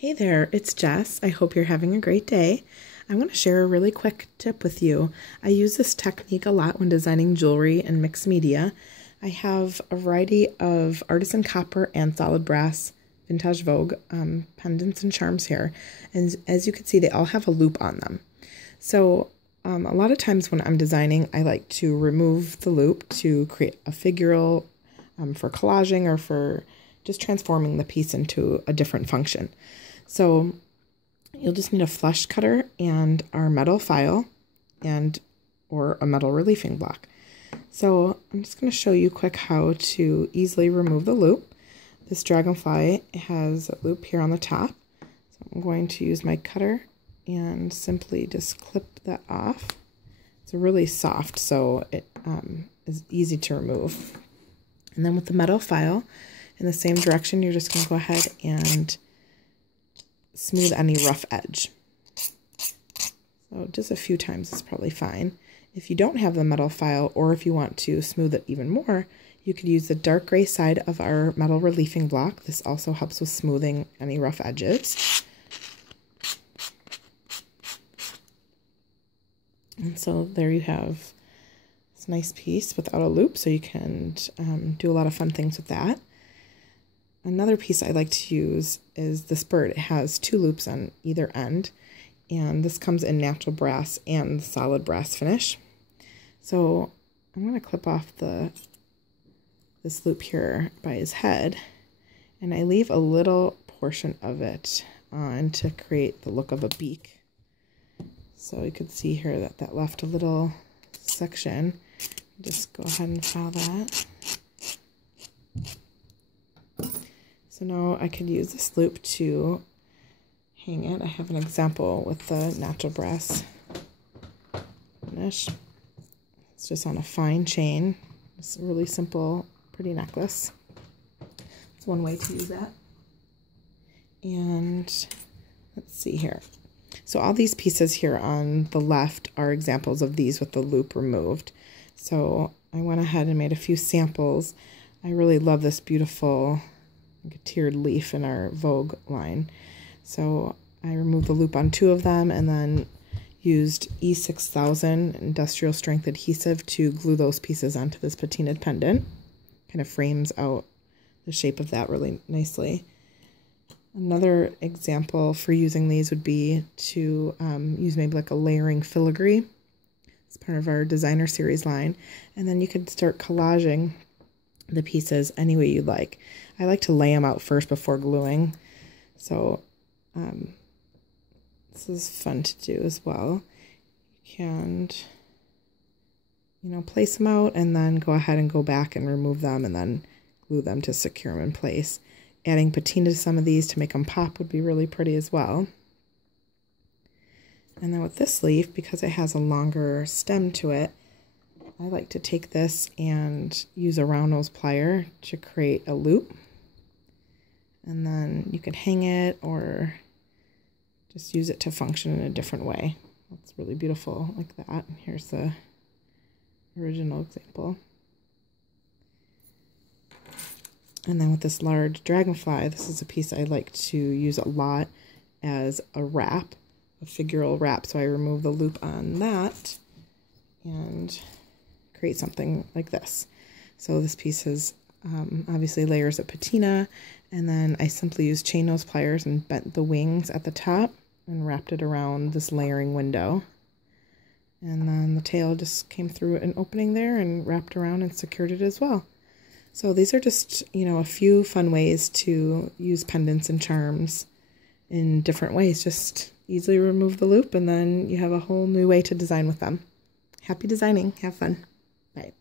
Hey there, it's Jess. I hope you're having a great day. I want to share a really quick tip with you. I use this technique a lot when designing jewelry and mixed media. I have a variety of artisan copper and solid brass vintage Vogue pendants and charms here. And as you can see, they all have a loop on them. So a lot of times when I'm designing, I like to remove the loop to create a figural for collaging or for just transforming the piece into a different function. So you'll just need a flush cutter and our metal file or a metal reliefing block. So I'm just going to show you quick how to easily remove the loop. This dragonfly has a loop here on the top. So I'm going to use my cutter and simply just clip that off. It's really soft, so it is easy to remove. And then with the metal file, in the same direction, you're just going to go ahead and smooth any rough edge. So just a few times is probably fine. If you don't have the metal file, or if you want to smooth it even more, you could use the dark gray side of our metal reliefing block. This also helps with smoothing any rough edges. And so there you have this nice piece without a loop, so you can do a lot of fun things with that. Another piece I like to use is this bird. It has two loops on either end, and this comes in natural brass and solid brass finish. So I'm going to clip off this loop here by his head, and I leave a little portion of it on to create the look of a beak. So you can see here that left a little section. Just go ahead and file that. So now I could use this loop to hang it. I have an example with the natural brass finish. It's just on a fine chain. It's a really simple, pretty necklace. It's one way to use that. And let's see here. So all these pieces here on the left are examples of these with the loop removed. So I went ahead and made a few samples. I really love this beautiful like a tiered leaf in our Vogue line. So I removed the loop on two of them and then used E6000 industrial strength adhesive to glue those pieces onto this patinaed pendant. Kind of frames out the shape of that really nicely. Another example for using these would be to use maybe like a layering filigree. It's part of our designer series line. And then you could start collaging the pieces any way you like. I like to lay them out first before gluing. So this is fun to do as well. You can, place them out and then go ahead and go back and remove them and then glue them to secure them in place. Adding patina to some of these to make them pop would be really pretty as well. And then with this leaf, because it has a longer stem to it, I like to take this and use a round nose plier to create a loop. And then you could hang it or just use it to function in a different way. That's really beautiful like that. Here's the original example. And then with this large dragonfly, this is a piece I like to use a lot as a wrap, a figural wrap. So I remove the loop on that and create something like this. So this piece has obviously layers of patina, and then I simply used chain nose pliers and bent the wings at the top and wrapped it around this layering window. And then the tail just came through an opening there and wrapped around and secured it as well. So these are just, a few fun ways to use pendants and charms in different ways. Just easily remove the loop and then you have a whole new way to design with them. Happy designing. Have fun. Bye.